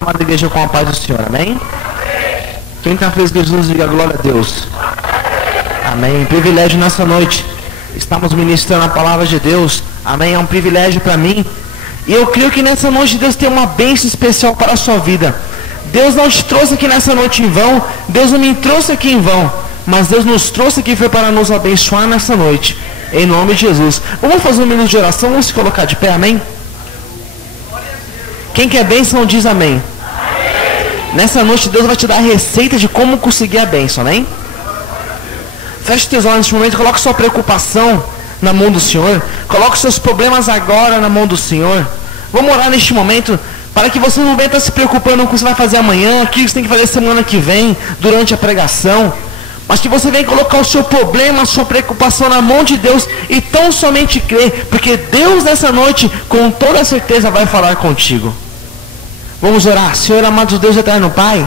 Amada igreja, com a paz do Senhor, amém? Quem está feliz com Jesus, diga glória a Deus. Amém. Privilégio nessa noite. Estamos ministrando a palavra de Deus. Amém. É um privilégio para mim. E eu creio que nessa noite Deus tem uma bênção especial para a sua vida. Deus não te trouxe aqui nessa noite em vão. Deus não me trouxe aqui em vão. Mas Deus nos trouxe aqui foi para nos abençoar nessa noite. Em nome de Jesus. Vamos fazer um minuto de oração. Vamos se colocar de pé, amém? Quem quer bênção diz amém. Nessa noite Deus vai te dar a receita de como conseguir a bênção, amém? Feche teus olhos neste momento, coloque sua preocupação na mão do Senhor. Coloque seus problemas agora na mão do Senhor. Vamos orar neste momento, para que você não venha estar se preocupando com o que você vai fazer amanhã, o que você tem que fazer semana que vem, durante a pregação. Mas que você venha colocar o seu problema, a sua preocupação na mão de Deus e tão somente crer, porque Deus nessa noite, com toda certeza, vai falar contigo. Vamos orar. Senhor amado Deus eterno Pai,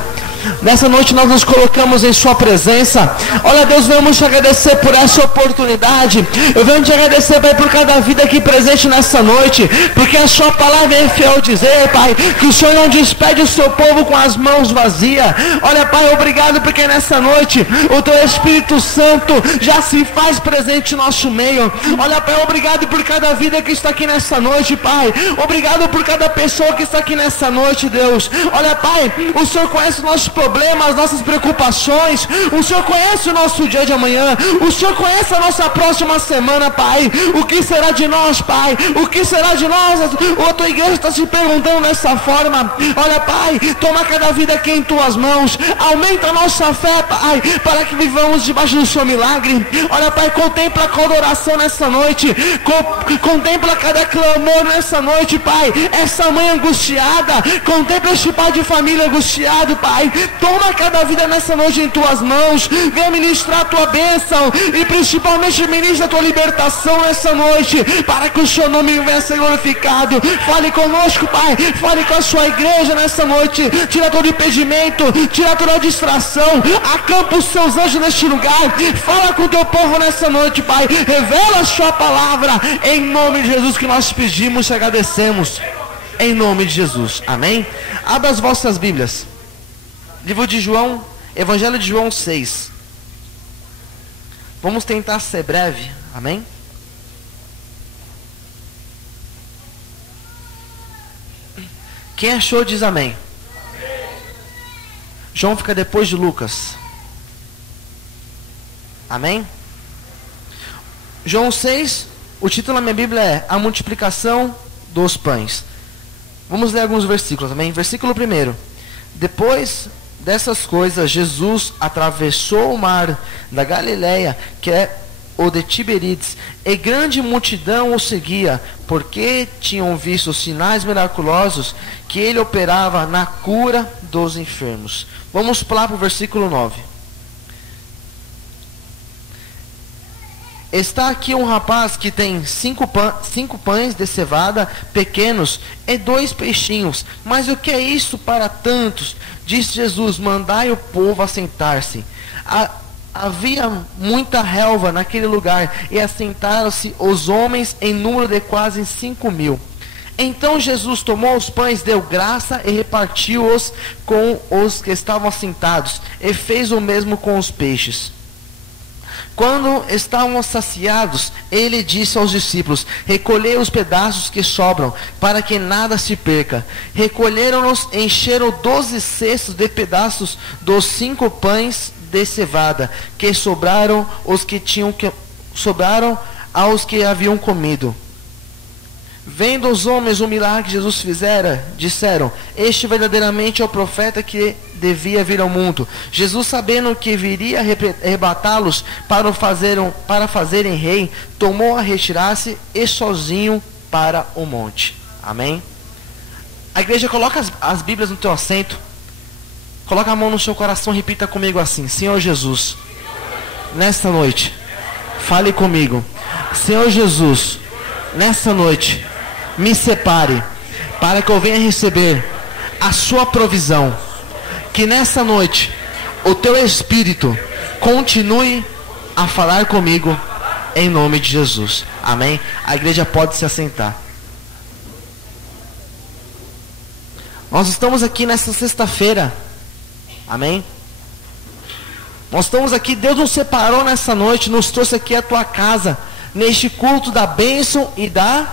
nessa noite nós nos colocamos em sua presença. Olha Deus, vamos te agradecer por essa oportunidade. Eu venho te agradecer, Pai, por cada vida aqui presente nessa noite, porque a sua palavra é fiel dizer, Pai, que o Senhor não despede o seu povo com as mãos vazias. Olha Pai, obrigado porque nessa noite o teu Espírito Santo já se faz presente no nosso meio. Olha Pai, obrigado por cada vida que está aqui nessa noite, Pai. Obrigado por cada pessoa que está aqui nessa noite, Deus. Olha Pai, o Senhor conhece os nossos problemas, as nossas preocupações. O Senhor conhece o nosso dia de amanhã. O Senhor conhece a nossa próxima semana, Pai. O que será de nós, Pai? O que será de nós? A tua igreja está se perguntando dessa forma. Olha Pai, toma cada vida aqui em tuas mãos. Aumenta a nossa fé, Pai, para que vivamos debaixo do seu milagre. Olha Pai, contempla cada oração nessa noite. Contempla cada clamor nessa noite, Pai. Essa mãe angustiada, contempla este pai de família angustiado, Pai. Toma cada vida nessa noite em tuas mãos. Venha ministrar a tua bênção e principalmente ministra a tua libertação nessa noite, para que o seu nome venha ser glorificado. Fale conosco, Pai. Fale com a sua igreja nessa noite. Tira todo impedimento, tira toda distração. Acampa os seus anjos neste lugar. Fala com o teu povo nessa noite, Pai. Revela a sua palavra. Em nome de Jesus que nós pedimos e agradecemos. Em nome de Jesus. Amém? Abra as vossas Bíblias. Livro de João, Evangelho de João 6. Vamos tentar ser breve. Amém? Quem achou diz amém. João fica depois de Lucas. Amém? João 6, o título da minha Bíblia é A Multiplicação dos Pães. Vamos ler alguns versículos, amém? Versículo 1. Depois dessas coisas, Jesus atravessou o mar da Galileia, que é o de Tiberíades, e grande multidão o seguia, porque tinham visto os sinais miraculosos que ele operava na cura dos enfermos. Vamos pular para o versículo 9. Está aqui um rapaz que tem 5 pães de cevada pequenos e 2 peixinhos. Mas o que é isso para tantos? Disse Jesus: mandai o povo assentar-se. Havia muita relva naquele lugar, e assentaram-se os homens em número de quase 5.000. Então Jesus tomou os pães, deu graça e repartiu-os com os que estavam assentados, e fez o mesmo com os peixes. Quando estavam saciados, ele disse aos discípulos: recolhei os pedaços que sobram, para que nada se perca. Recolheram-nos, encheram 12 cestos de pedaços dos 5 pães de cevada, que sobraram aos que haviam comido. Vendo os homens o milagre que Jesus fizera, disseram: este verdadeiramente é o profeta que devia vir ao mundo. Jesus, sabendo que viria arrebatá-los para fazerem rei, tomou a retirar-se e sozinho para o monte. Amém? A igreja, coloca as Bíblias no teu assento. Coloca a mão no seu coração, repita comigo assim: Senhor Jesus, nesta noite, fale comigo. Senhor Jesus, nessa noite, me separe, para que eu venha receber a sua provisão. Que nessa noite, o teu Espírito continue a falar comigo, em nome de Jesus. Amém? A igreja pode se assentar. Nós estamos aqui nessa sexta-feira. Amém? Nós estamos aqui, Deus nos separou nessa noite, nos trouxe aqui à tua casa, neste culto da bênção e da...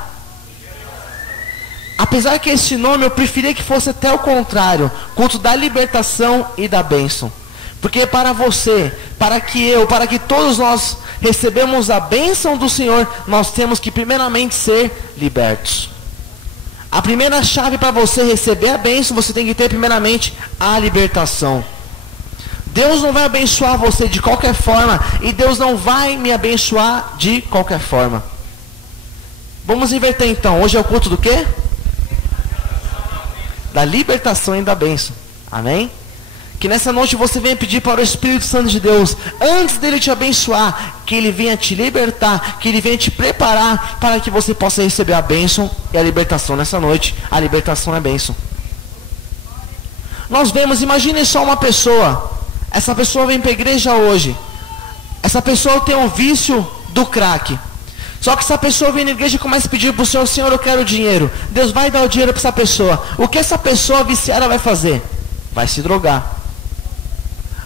Apesar que este nome eu preferia que fosse até o contrário, culto da libertação e da bênção. Porque para você, para que eu, para que todos nós recebemos a bênção do Senhor, nós temos que primeiramente ser libertos. A primeira chave para você receber a bênção, você tem que ter primeiramente a libertação. Deus não vai abençoar você de qualquer forma, e Deus não vai me abençoar de qualquer forma. Vamos inverter então. Hoje é o culto do quê? Da libertação e da bênção. Amém? Que nessa noite você venha pedir para o Espírito Santo de Deus, antes dele te abençoar, que ele venha te libertar, que ele venha te preparar para que você possa receber a bênção e a libertação nessa noite. A libertação é a bênção. Nós vemos, imagine só uma pessoa. Essa pessoa vem para a igreja hoje. Essa pessoa tem um vício do crack. Só que essa pessoa vem na igreja e começa a pedir para o Senhor: Senhor, eu quero dinheiro. Deus vai dar o dinheiro para essa pessoa. O que essa pessoa viciada vai fazer? Vai se drogar.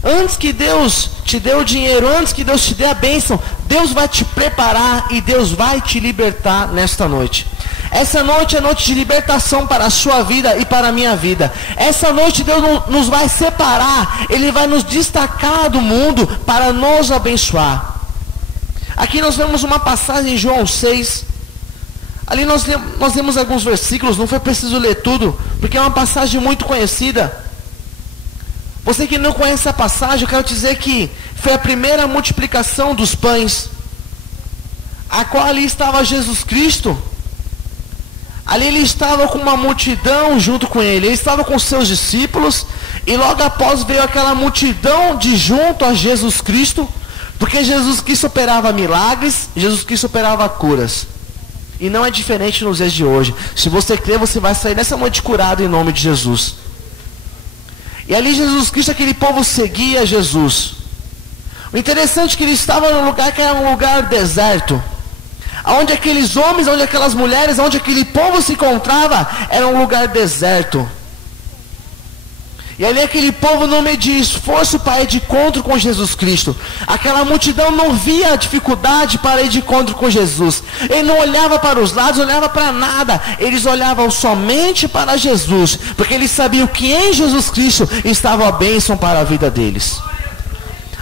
Antes que Deus te dê o dinheiro, antes que Deus te dê a bênção, Deus vai te preparar e Deus vai te libertar nesta noite. Essa noite é noite de libertação para a sua vida e para a minha vida. Essa noite Deus nos vai separar, Ele vai nos destacar do mundo para nos abençoar. Aqui nós vemos uma passagem em João 6. Ali nós lemos alguns versículos, não foi preciso ler tudo, porque é uma passagem muito conhecida. Você que não conhece a passagem, eu quero dizer que foi a primeira multiplicação dos pães, a qual ali estava Jesus Cristo. Ali ele estava com uma multidão junto com ele estava com seus discípulos, e logo após veio aquela multidão de junto a Jesus Cristo, porque Jesus Cristo operava milagres, Jesus Cristo operava curas. E não é diferente nos dias de hoje. Se você crer, você vai sair nessa noite curado em nome de Jesus. E ali Jesus Cristo, aquele povo seguia Jesus. O interessante é que ele estava num lugar que era um lugar deserto, onde aqueles homens, onde aquelas mulheres, onde aquele povo se encontrava, era um lugar deserto. E ali aquele povo não media esforço para ir de encontro com Jesus Cristo. Aquela multidão não via dificuldade para ir de encontro com Jesus. Ele não olhava para os lados, não olhava para nada. Eles olhavam somente para Jesus, porque eles sabiam que em Jesus Cristo estava a bênção para a vida deles.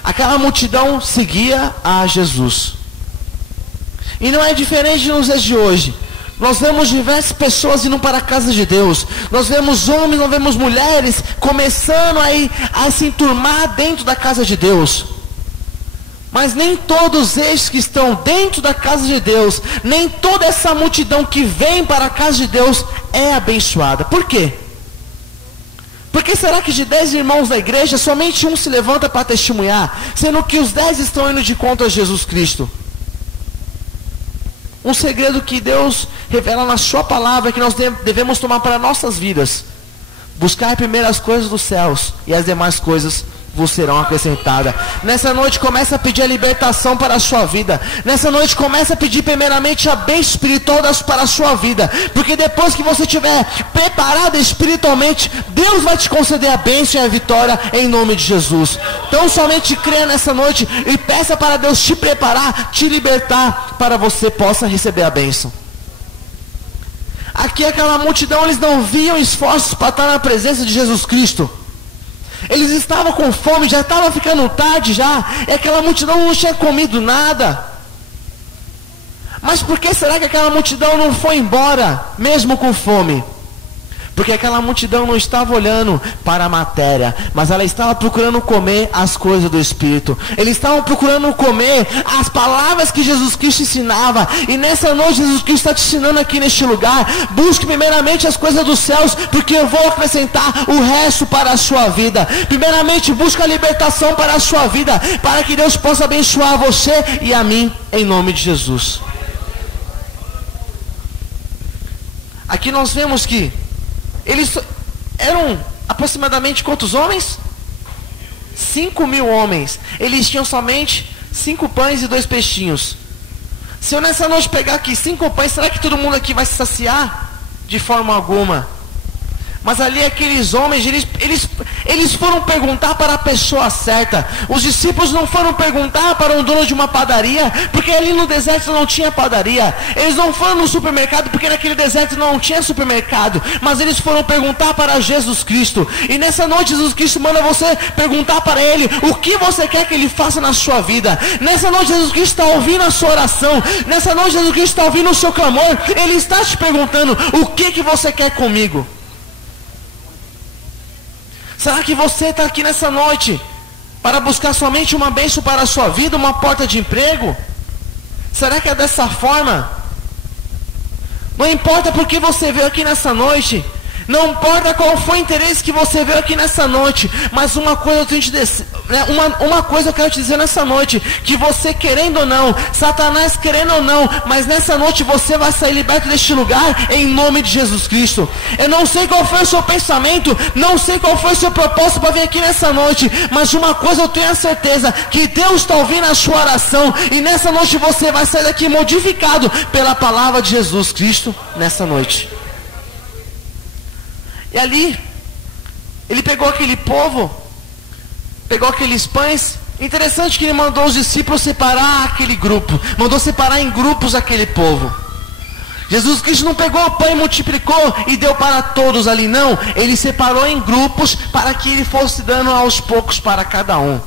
Aquela multidão seguia a Jesus. E não é diferente nos dias de hoje. Nós vemos diversas pessoas indo para a casa de Deus. Nós vemos homens, nós vemos mulheres começando a se enturmar dentro da casa de Deus. Mas nem todos estes que estão dentro da casa de Deus, nem toda essa multidão que vem para a casa de Deus é abençoada. Por quê? Porque será que de 10 irmãos da igreja, somente um se levanta para testemunhar, sendo que os 10 estão indo de contra Jesus Cristo? Um segredo que Deus revela na sua palavra, que nós devemos tomar para nossas vidas: buscar primeiro as coisas dos céus, e as demais coisas vos serão acrescentadas. Nessa noite comece a pedir a libertação para a sua vida. Nessa noite comece a pedir primeiramente a bênção espiritual para a sua vida, porque depois que você estiver preparado espiritualmente, Deus vai te conceder a bênção e a vitória em nome de Jesus. Então somente creia nessa noite e peça para Deus te preparar, te libertar, para você possa receber a bênção. Aqui aquela multidão, eles não viam esforços para estar na presença de Jesus Cristo. Eles estavam com fome, já estava ficando tarde já, e aquela multidão não tinha comido nada. Mas por que será que aquela multidão não foi embora, mesmo com fome? Porque aquela multidão não estava olhando para a matéria, mas ela estava procurando comer as coisas do Espírito. Eles estavam procurando comer as palavras que Jesus Cristo ensinava. E nessa noite Jesus Cristo está te ensinando aqui neste lugar: busque primeiramente as coisas dos céus, porque eu vou acrescentar o resto para a sua vida. Primeiramente busque a libertação para a sua vida, para que Deus possa abençoar você e a mim, em nome de Jesus. Aqui nós vemos que eles eram aproximadamente quantos homens? 5.000 homens. Eles tinham somente 5 pães e 2 peixinhos. Se eu nessa noite pegar aqui 5 pães, será que todo mundo aqui vai se saciar? De forma alguma. Mas ali aqueles homens, eles foram perguntar para a pessoa certa. Os discípulos não foram perguntar para um dono de uma padaria, porque ali no deserto não tinha padaria. Eles não foram no supermercado, porque naquele deserto não tinha supermercado. Mas eles foram perguntar para Jesus Cristo. E nessa noite Jesus Cristo manda você perguntar para Ele o que você quer que Ele faça na sua vida. Nessa noite Jesus Cristo está ouvindo a sua oração. Nessa noite Jesus Cristo está ouvindo o seu clamor. Ele está te perguntando: o que você quer comigo? Será que você está aqui nessa noite para buscar somente uma bênção para a sua vida, uma porta de emprego? Será que é dessa forma? Não importa porque você veio aqui nessa noite, não importa qual foi o interesse que você veio aqui nessa noite, mas uma coisa eu quero te dizer nessa noite, que você querendo ou não, Satanás querendo ou não, mas nessa noite você vai sair liberto deste lugar, em nome de Jesus Cristo. Eu não sei qual foi o seu pensamento, não sei qual foi o seu propósito para vir aqui nessa noite, mas uma coisa eu tenho a certeza, que Deus está ouvindo a sua oração, e nessa noite você vai sair daqui modificado pela palavra de Jesus Cristo, nessa noite. E ali, ele pegou aquele povo, pegou aqueles pães. Interessante que ele mandou os discípulos separar aquele grupo, mandou separar em grupos aquele povo. Jesus Cristo não pegou o pão e multiplicou e deu para todos ali, não. Ele separou em grupos para que ele fosse dando aos poucos para cada um.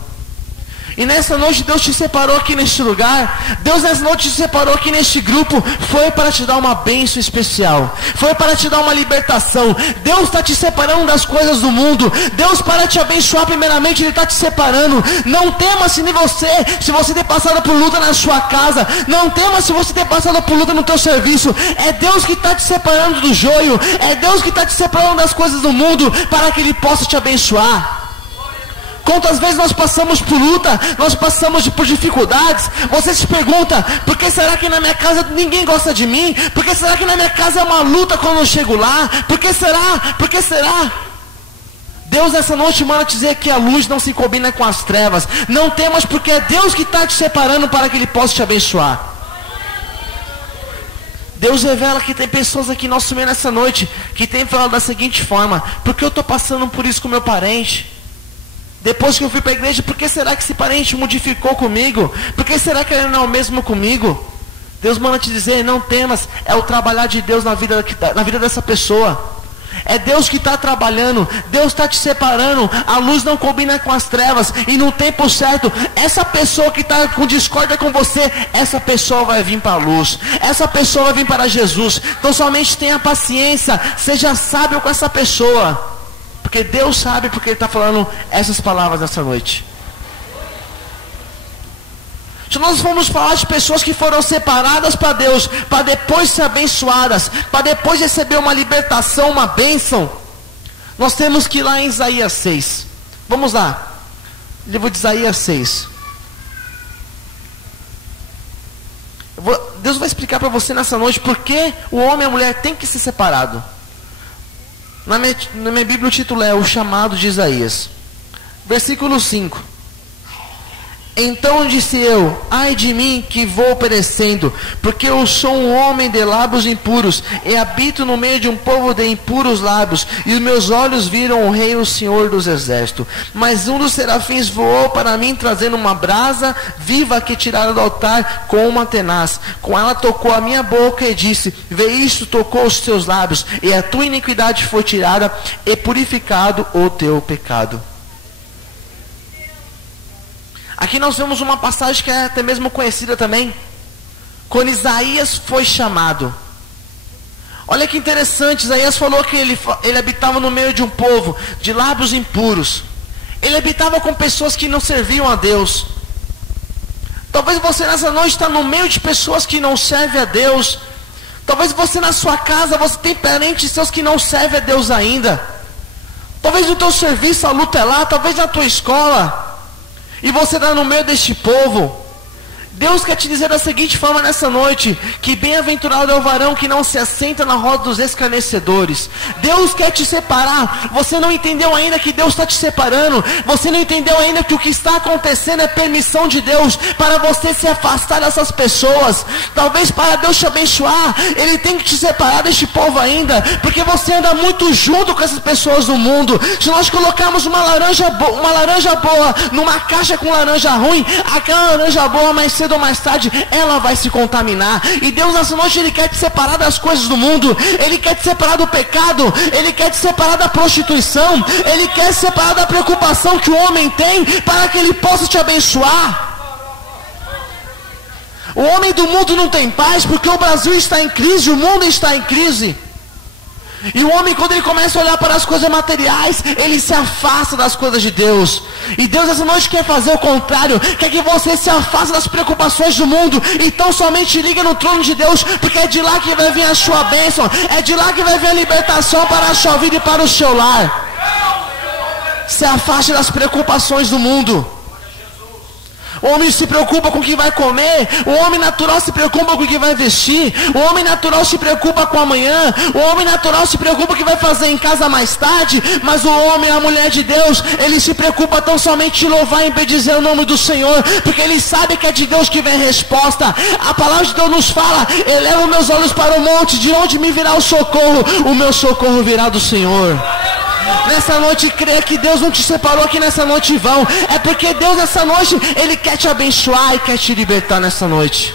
E nessa noite Deus te separou aqui neste lugar. Deus nessa noite te separou aqui neste grupo. Foi para te dar uma bênção especial. Foi para te dar uma libertação. Deus está te separando das coisas do mundo. Deus, para te abençoar primeiramente, Ele está te separando. Não tema se você ter passado por luta na sua casa. Não tema se você ter passado por luta no teu serviço. É Deus que está te separando do joio. É Deus que está te separando das coisas do mundo, para que Ele possa te abençoar. Quantas vezes nós passamos por luta, nós passamos por dificuldades. Você se pergunta: por que será que na minha casa ninguém gosta de mim? Por que será que na minha casa é uma luta quando eu chego lá? Por que será? Por que será? Deus nessa noite manda te dizer que a luz não se combina com as trevas. Não temas, porque é Deus que está te separando para que Ele possa te abençoar. Deus revela que tem pessoas aqui no nosso meio nessa noite que tem falado da seguinte forma: por que eu estou passando por isso com meu parente? Depois que eu fui para a igreja, por que será que esse parente modificou comigo? Por que será que ele não é o mesmo comigo? Deus manda te dizer: não temas, é o trabalhar de Deus na vida dessa pessoa. É Deus que está trabalhando, Deus está te separando. A luz não combina com as trevas, e no tempo certo, essa pessoa que está com discórdia com você, essa pessoa vai vir para a luz, essa pessoa vai vir para Jesus. Então somente tenha paciência, seja sábio com essa pessoa, porque Deus sabe porque Ele está falando essas palavras nessa noite. Se nós formos falar de pessoas que foram separadas para Deus, para depois ser abençoadas, para depois receber uma libertação, uma bênção, nós temos que ir lá em Isaías 6. Vamos lá, livro de Isaías 6. Deus vai explicar para você nessa noite por que o homem e a mulher têm que ser separados. Na minha Bíblia o título é O Chamado de Isaías. Versículo 5. Então disse eu: ai de mim que vou perecendo, porque eu sou um homem de lábios impuros, e habito no meio de um povo de impuros lábios, e os meus olhos viram o Rei, o Senhor dos Exércitos. Mas um dos serafins voou para mim, trazendo uma brasa viva que tirara do altar com uma tenaz. Com ela tocou a minha boca e disse: vê isto, tocou os teus lábios, e a tua iniquidade foi tirada, e purificado o teu pecado. Aqui nós vemos uma passagem que é até mesmo conhecida também, quando Isaías foi chamado. Olha que interessante, Isaías falou que ele habitava no meio de um povo de lábios impuros. Ele habitava com pessoas que não serviam a Deus. Talvez você nessa noite está no meio de pessoas que não servem a Deus. Talvez você na sua casa, você tem parentes seus que não servem a Deus ainda. Talvez no teu serviço a luta é lá, talvez na tua escola. E você está no meio deste povo. Deus quer te dizer da seguinte forma nessa noite, que bem-aventurado é o varão que não se assenta na roda dos escarnecedores. Deus quer te separar. Você não entendeu ainda que Deus está te separando. Você não entendeu ainda que o que está acontecendo é permissão de Deus para você se afastar dessas pessoas. Talvez para Deus te abençoar, Ele tem que te separar deste povo ainda, porque você anda muito junto com essas pessoas do mundo. Se nós colocarmos uma laranja boa numa caixa com laranja ruim, aquela laranja boa mais cedo ou mais tarde, ela vai se contaminar. E Deus nessa noite, Ele quer te separar das coisas do mundo. Ele quer te separar do pecado. Ele quer te separar da prostituição. Ele quer te separar da preocupação que o homem tem, para que Ele possa te abençoar. O homem do mundo não tem paz, porque o Brasil está em crise, o mundo está em crise. E o homem, quando ele começa a olhar para as coisas materiais, ele se afasta das coisas de Deus. E Deus essa noite quer fazer o contrário, quer que você se afaste das preocupações do mundo, então somente liga no trono de Deus, porque é de lá que vai vir a sua bênção, é de lá que vai vir a libertação para a sua vida e para o seu lar. Se afaste das preocupações do mundo. O homem se preocupa com o que vai comer. O homem natural se preocupa com o que vai vestir. O homem natural se preocupa com amanhã. O homem natural se preocupa com o que vai fazer em casa mais tarde. Mas o homem, a mulher de Deus, ele se preocupa tão somente em louvar e bendizer o nome do Senhor, porque ele sabe que é de Deus que vem a resposta. A palavra de Deus nos fala: elevo meus olhos para o monte, de onde me virá o socorro? O meu socorro virá do Senhor. Nessa noite, creia que Deus não te separou aqui nessa noite em vão. É porque Deus nessa noite, Ele quer te abençoar e quer te libertar nessa noite.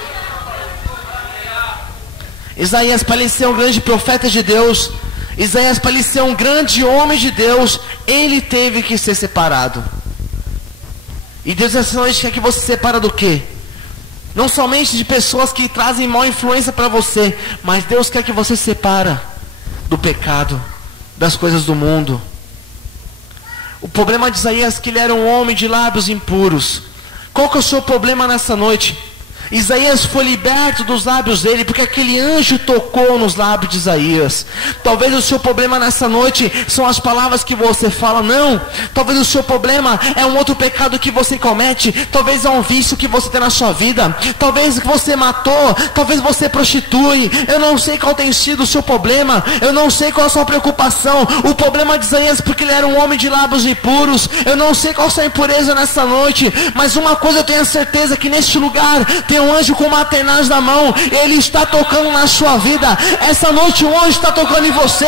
Isaías, para ele ser um grande profeta de Deus, Isaías, para ele ser um grande homem de Deus, ele teve que ser separado. E Deus nessa noite quer que você se separe do quê? Não somente de pessoas que trazem má influência para você, mas Deus quer que você se separe do pecado, das coisas do mundo. O problema de Isaías é que ele era um homem de lábios impuros. Qual que é o seu problema nessa noite? Isaías foi liberto dos lábios dele, porque aquele anjo tocou nos lábios de Isaías. Talvez o seu problema nessa noite são as palavras que você fala. Não, talvez o seu problema é um outro pecado que você comete. Talvez é um vício que você tem na sua vida. Talvez você matou, talvez você prostitui. Eu não sei qual tem sido o seu problema. Eu não sei qual é a sua preocupação. O problema de Isaías é porque ele era um homem de lábios impuros. Eu não sei qual é a sua impureza nessa noite, mas uma coisa eu tenho a certeza, que neste lugar tem um anjo com uma tenaz na mão. Ele está tocando na sua vida. Essa noite o anjo está tocando em você.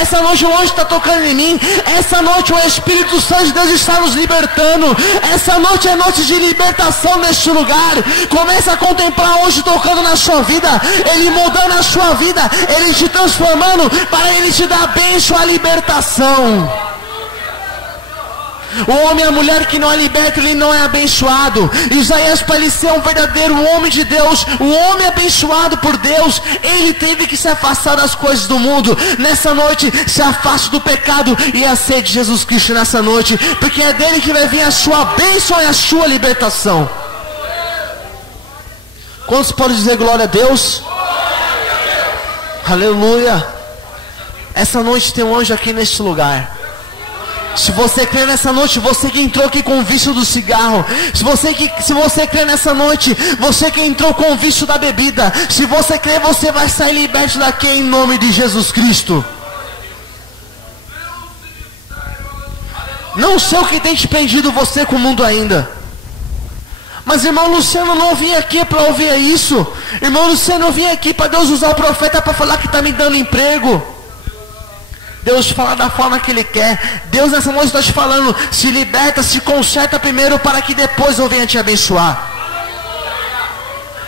Essa noite o anjo está tocando em mim. Essa noite o Espírito Santo de Deus está nos libertando. Essa noite é noite de libertação neste lugar. Comece a contemplar o anjo tocando na sua vida, ele mudando a sua vida, ele te transformando, para ele te dar a bênção, a libertação. O homem e a mulher que não é liberto, ele não é abençoado. Isaías, para ele ser um verdadeiro homem de Deus, um homem abençoado por Deus, ele teve que se afastar das coisas do mundo. Nessa noite, se afaste do pecado e aceite Jesus Cristo nessa noite, porque é dele que vai vir a sua bênção e a sua libertação. Quantos podem dizer glória a Deus? Aleluia. Essa noite tem um anjo aqui neste lugar. Se você crê nessa noite, você que entrou aqui com o vício do cigarro, se você crê nessa noite, você que entrou com o vício da bebida, se você crê, você vai sair liberto daqui em nome de Jesus Cristo. Não sei o que tem te prendido você com o mundo ainda. Mas irmão Luciano, não vim aqui para ouvir isso. Irmão Luciano, eu vim aqui para Deus usar o profeta para falar que está me dando emprego. Deus fala da forma que Ele quer. Deus nessa noite está te falando: se liberta, se conserta primeiro, para que depois eu venha te abençoar.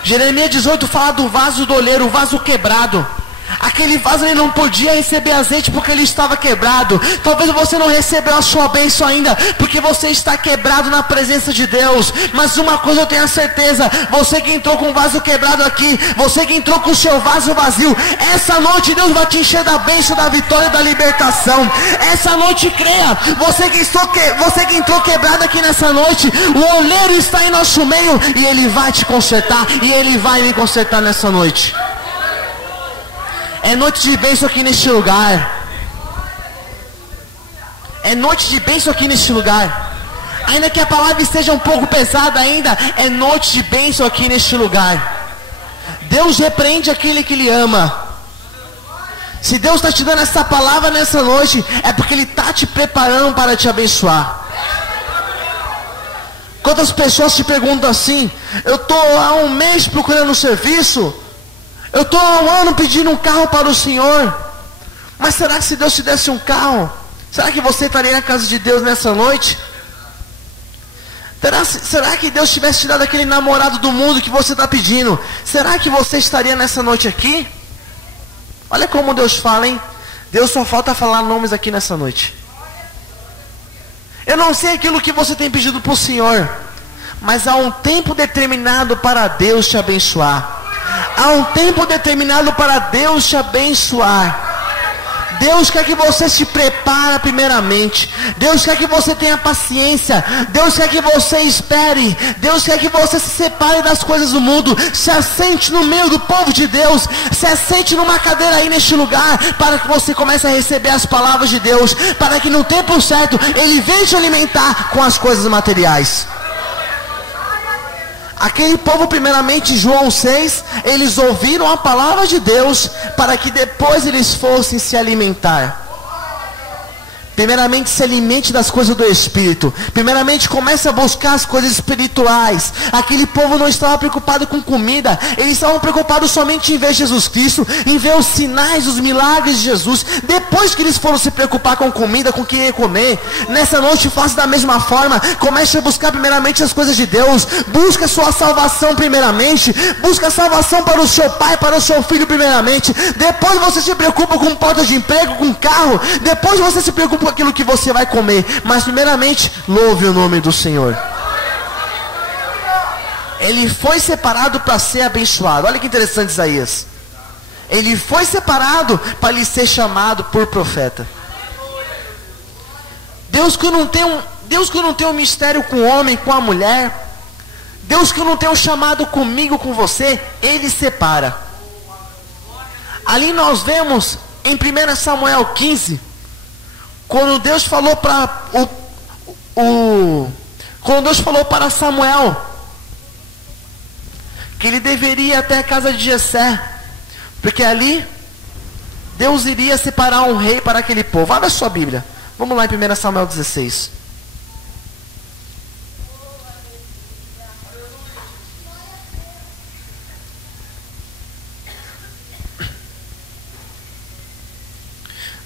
Jeremias 18 fala do vaso do oleiro, o vaso quebrado. Aquele vaso ele não podia receber azeite porque ele estava quebrado. Talvez você não recebeu a sua bênção ainda porque você está quebrado na presença de Deus. Mas uma coisa eu tenho a certeza: você que entrou com o vaso quebrado aqui, você que entrou com o seu vaso vazio, essa noite Deus vai te encher da bênção, da vitória e da libertação. Essa noite creia. Você que entrou quebrado aqui nessa noite, o oleiro está em nosso meio e Ele vai te consertar, e Ele vai me consertar nessa noite. É noite de bênção aqui neste lugar. É noite de bênção aqui neste lugar. ainda que a palavra esteja um pouco pesada ainda, é noite de bênção aqui neste lugar. Deus repreende aquele que lhe ama. Se Deus está te dando essa palavra nessa noite, é porque Ele está te preparando para te abençoar. Quantas pessoas te perguntam assim: eu estou há um mês procurando um serviço, eu estou há um ano pedindo um carro para o Senhor, mas será que se Deus te desse um carro, será que você estaria na casa de Deus nessa noite? Será que Deus tivesse te dado aquele namorado do mundo que você está pedindo, será que você estaria nessa noite aqui? Olha como Deus fala, hein? Deus só falta falar nomes aqui nessa noite. Eu não sei aquilo que você tem pedido para o Senhor, mas há um tempo determinado para Deus te abençoar. Há um tempo determinado para Deus te abençoar. Deus quer que você se prepare primeiramente. Deus quer que você tenha paciência. Deus quer que você espere. Deus quer que você se separe das coisas do mundo. Se assente no meio do povo de Deus. Se assente numa cadeira aí neste lugar, para que você comece a receber as palavras de Deus, para que no tempo certo Ele venha te alimentar com as coisas materiais. Aquele povo, primeiramente, João 6, eles ouviram a palavra de Deus, para que depois eles fossem se alimentar. Primeiramente, se alimente das coisas do Espírito. Primeiramente, comece a buscar as coisas espirituais. Aquele povo não estava preocupado com comida. Eles estavam preocupados somente em ver Jesus Cristo, em ver os sinais, os milagres de Jesus. Depois que eles foram se preocupar com comida, com o que ia comer, nessa noite faça da mesma forma. Comece a buscar primeiramente as coisas de Deus. Busca a sua salvação primeiramente. Busca a salvação para o seu pai, para o seu filho primeiramente. Depois você se preocupa com porta de emprego, com carro. Depois você se preocupa com aquilo que você vai comer. Mas primeiramente, louve o nome do Senhor. Ele foi separado para ser abençoado. Olha que interessante, Isaías. Ele foi separado para lhe ser chamado por profeta. Deus que não tem um mistério com o homem, com a mulher. Deus que não tem um chamado comigo, com você. Ele separa. Ali nós vemos em 1 Samuel 15, quando Deus falou para Samuel que ele deveria ir até a casa de Jessé, porque ali Deus iria separar um rei para aquele povo. Abra a sua Bíblia. Vamos lá em 1 Samuel 16.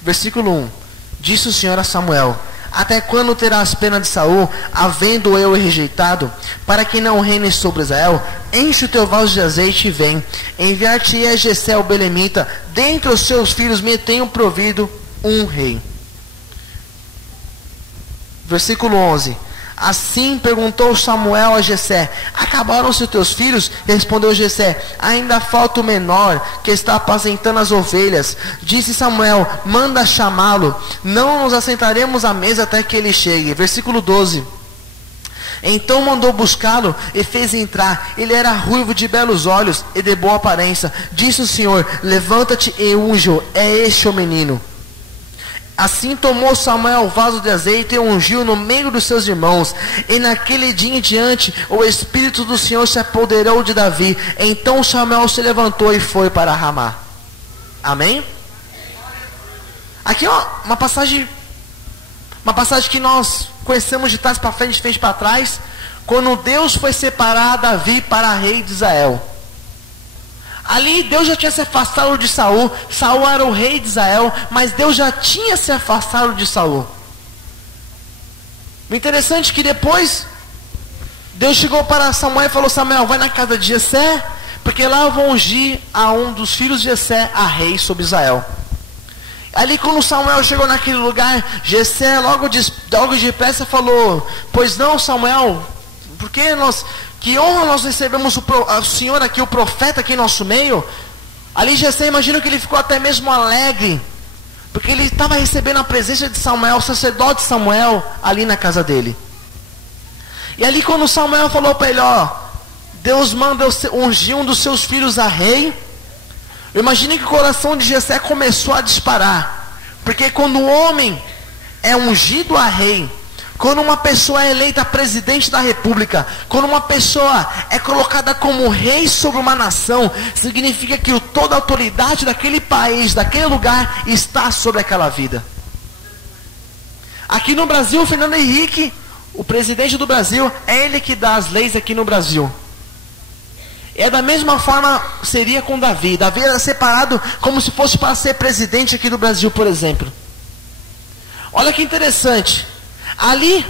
Versículo 1. Disse o Senhor a Samuel: até quando terás pena de Saul, havendo eu rejeitado, para que não reine sobre Israel? Enche o teu vaso de azeite e vem. Enviar-te-ei a Jessé o belemita. Dentre os seus filhos me tenho provido um rei. Versículo 11. Assim perguntou Samuel a Jessé: acabaram-se os teus filhos? Respondeu Jessé: ainda falta o menor, que está apacentando as ovelhas. Disse Samuel: manda chamá-lo, não nos assentaremos à mesa até que ele chegue. Versículo 12. Então mandou buscá-lo e fez entrar. Ele era ruivo, de belos olhos e de boa aparência. Disse o Senhor: levanta-te e unge-o, é este o menino. Assim tomou Samuel o vaso de azeite e ungiu no meio dos seus irmãos. E naquele dia em diante, o Espírito do Senhor se apoderou de Davi. Então Samuel se levantou e foi para Ramá. Amém? Aqui ó, uma passagem que nós conhecemos de trás para frente, de frente para trás. Quando Deus foi separar Davi para rei de Israel. Ali Deus já tinha se afastado de Saul. Saul era o rei de Israel, mas Deus já tinha se afastado de Saul. O interessante é que depois Deus chegou para Samuel e falou: Samuel, vai na casa de Jessé, porque lá eu vou ungir a um dos filhos de Jessé a rei sobre Israel. Ali quando Samuel chegou naquele lugar, Jessé logo depressa falou: pois não, Samuel, porque que honra nós recebemos o Senhor aqui, o profeta aqui em nosso meio. Ali Jessé, imagino que ele ficou até mesmo alegre, porque ele estava recebendo a presença de Samuel, o sacerdote Samuel, ali na casa dele. E ali quando Samuel falou para ele: ó, Deus manda ungir um dos seus filhos a rei. Eu imagino que o coração de Jessé começou a disparar, porque quando o homem é ungido a rei, Quando uma pessoa é eleita presidente da república, quando uma pessoa é colocada como rei sobre uma nação, significa que toda a autoridade daquele país, daquele lugar, está sobre aquela vida. Aqui no Brasil, o Fernando Henrique, o presidente do Brasil, é ele que dá as leis aqui no Brasil. É da mesma forma seria com Davi. Davi era separado como se fosse para ser presidente aqui do Brasil, por exemplo. Olha que interessante. Ali,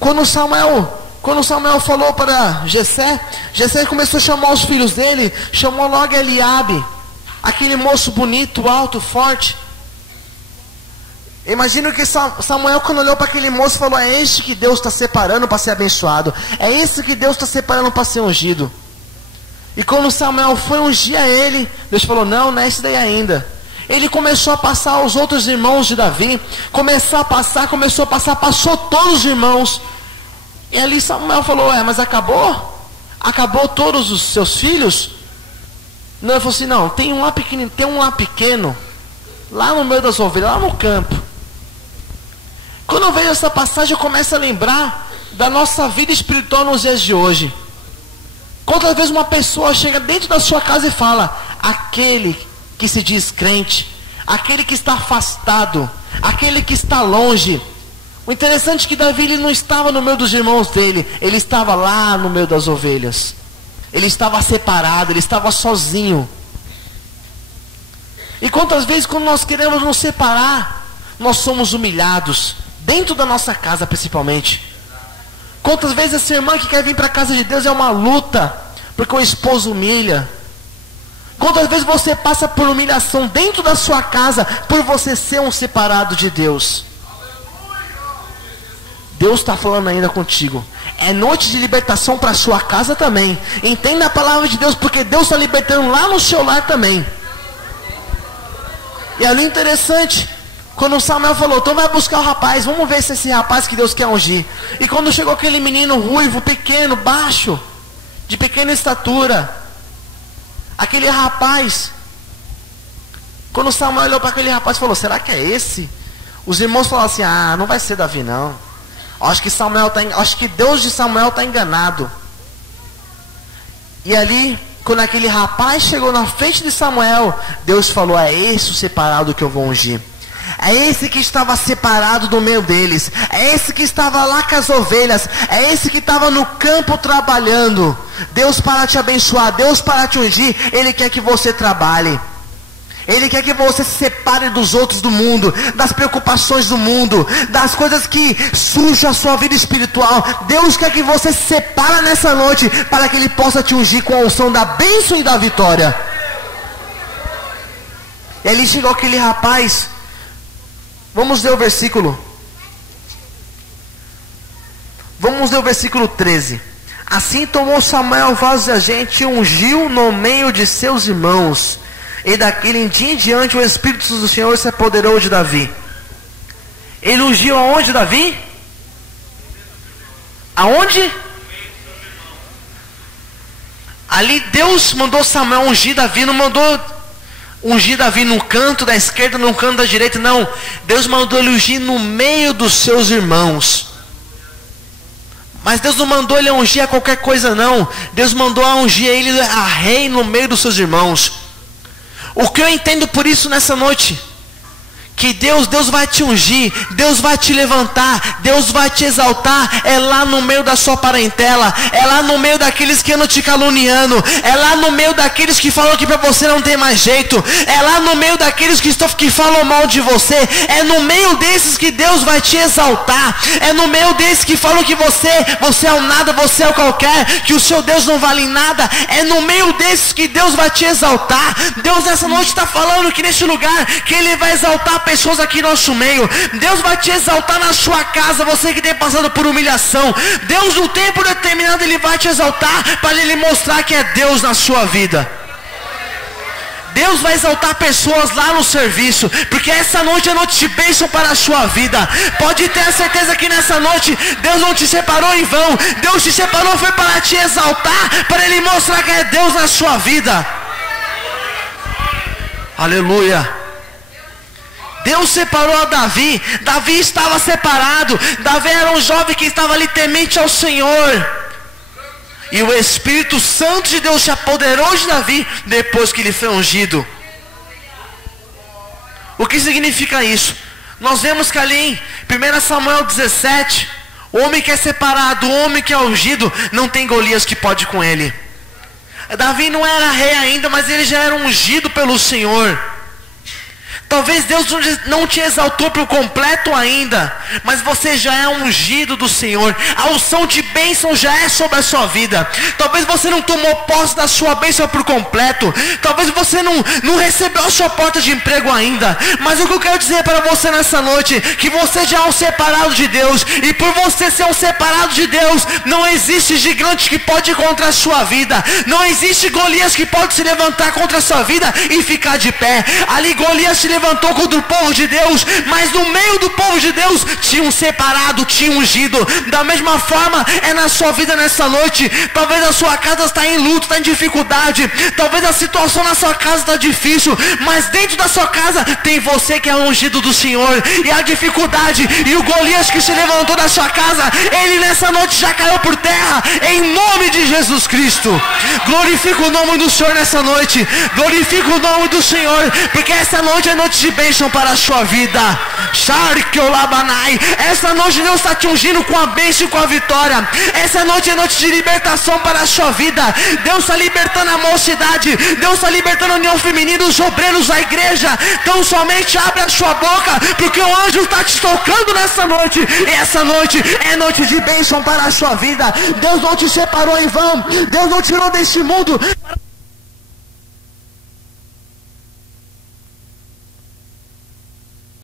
quando Samuel falou para Jessé, Jessé começou a chamar os filhos dele, chamou logo Eliabe, aquele moço bonito, alto, forte. Imagino que Samuel, quando olhou para aquele moço, falou: é este que Deus está separando para ser abençoado, é esse que Deus está separando para ser ungido. E quando Samuel foi ungir a ele, Deus falou: não é esse daí ainda. Ele começou a passar aos outros irmãos de Davi, começou a passar, passou todos os irmãos. E ali Samuel falou: mas acabou? Acabou todos os seus filhos? Não, ele falou assim: não, tem um lá pequeno, lá no meio das ovelhas, lá no campo. Quando eu vejo essa passagem, eu começo a lembrar da nossa vida espiritual nos dias de hoje. Quantas vezes uma pessoa chega dentro da sua casa e fala: aquele que se diz crente, aquele que está afastado, aquele que está longe. O interessante é que Davi, ele não estava no meio dos irmãos dele, ele estava lá no meio das ovelhas. Ele estava separado, ele estava sozinho. E quantas vezes, quando nós queremos nos separar, nós somos humilhados, dentro da nossa casa principalmente. Quantas vezes essa irmã que quer vir para a casa de Deus é uma luta, porque o esposo humilha. Quantas vezes você passa por humilhação dentro da sua casa, por você ser um separado de Deus? Deus está falando ainda contigo. É noite de libertação para a sua casa também. Entenda a palavra de Deus, porque Deus está libertando lá no seu lar também. E ali interessante, quando Samuel falou: então vai buscar o rapaz, vamos ver se esse rapaz que Deus quer ungir. E quando chegou aquele menino ruivo, pequeno, baixo, de pequena estatura, aquele rapaz, quando Samuel olhou para aquele rapaz, falou: será que é esse? Os irmãos falaram assim: não vai ser Davi não. Acho que Deus de Samuel está enganado. E ali, quando aquele rapaz chegou na frente de Samuel, Deus falou: é esse o separado que eu vou ungir. É esse que estava separado do meio deles. É esse que estava lá com as ovelhas. É esse que estava no campo trabalhando. Deus, para te abençoar, Deus, para te ungir, Ele quer que você trabalhe. Ele quer que você se separe dos outros do mundo, das preocupações do mundo, das coisas que sujam a sua vida espiritual. Deus quer que você se separe nessa noite, para que Ele possa te ungir com a unção da bênção e da vitória. E ali chegou aquele rapaz. Vamos ler o versículo. Vamos ler o versículo 13. Assim tomou Samuel o vaso de azeite e ungiu no meio de seus irmãos. E daquele dia em diante o Espírito do Senhor se apoderou de Davi. Ele ungiu aonde, Davi? Aonde? Ali Deus mandou Samuel ungir Davi, não mandou ungir Davi no canto da esquerda, no canto da direita, não. Deus mandou ele ungir no meio dos seus irmãos. Mas Deus não mandou ele ungir a qualquer coisa, não. Deus mandou ungir ele a rei no meio dos seus irmãos. O que eu entendo por isso nessa noite? Que Deus vai te ungir, Deus vai te levantar, Deus vai te exaltar, é lá no meio da sua parentela, é lá no meio daqueles que andam te caluniando, é lá no meio daqueles que falam que para você não tem mais jeito, é lá no meio daqueles que falam mal de você, é no meio desses que Deus vai te exaltar, é no meio desses que falam que você é o nada, você é o qualquer, que o seu Deus não vale nada, é no meio desses que Deus vai te exaltar. Deus nessa noite está falando que neste lugar, que Ele vai exaltar pessoas aqui no nosso meio. Deus vai te exaltar na sua casa, você que tem passado por humilhação. Deus no tempo determinado Ele vai te exaltar, para Ele mostrar que é Deus na sua vida. Deus vai exaltar pessoas lá no serviço, porque essa noite é noite de bênção para a sua vida. Pode ter a certeza que nessa noite Deus não te separou em vão. Deus te separou foi para te exaltar, para Ele mostrar que é Deus na sua vida. Aleluia. Deus separou a Davi. Davi estava separado. Davi era um jovem que estava ali temente ao Senhor. E o Espírito Santo de Deus se apoderou de Davi depois que ele foi ungido. O que significa isso? Nós vemos que ali em 1 Samuel 17, o homem que é separado, o homem que é ungido, não tem Golias que pode com ele. Davi não era rei ainda, mas ele já era ungido pelo Senhor. Talvez Deus não te exaltou por completo ainda, mas você já é ungido do Senhor. A unção de bênção já é sobre a sua vida. Talvez você não tomou posse da sua bênção por completo. Talvez você não recebeu a sua porta de emprego ainda. Mas o que eu quero dizer para você nessa noite, que você já é um separado de Deus. E por você ser um separado de Deus, não existe gigante que pode ir contra a sua vida. Não existe Golias que pode se levantar contra a sua vida e ficar de pé. Ali Golias se levantou contra o povo de Deus, mas no meio do povo de Deus tinha um separado, tinha um ungido. Da mesma forma é na sua vida nessa noite. Talvez a sua casa está em luto, está em dificuldade. Talvez a situação na sua casa está difícil, mas dentro da sua casa tem você que é ungido do Senhor. E a dificuldade e o Golias que se levantou da sua casa, ele nessa noite já caiu por terra, em nome de Jesus Cristo. Glorifica o nome do Senhor nessa noite. Glorifica o nome do Senhor, porque essa noite é noite de bênção para a sua vida. Essa noite Deus está te ungindo com a bênção e com a vitória. Essa noite é noite de libertação para a sua vida. Deus está libertando a mocidade. Deus está libertando a união feminina, os obreiros da igreja. Então somente abre a sua boca, porque o anjo está te tocando nessa noite. E essa noite é noite de bênção para a sua vida. Deus não te separou em vão. Deus não tirou deste mundo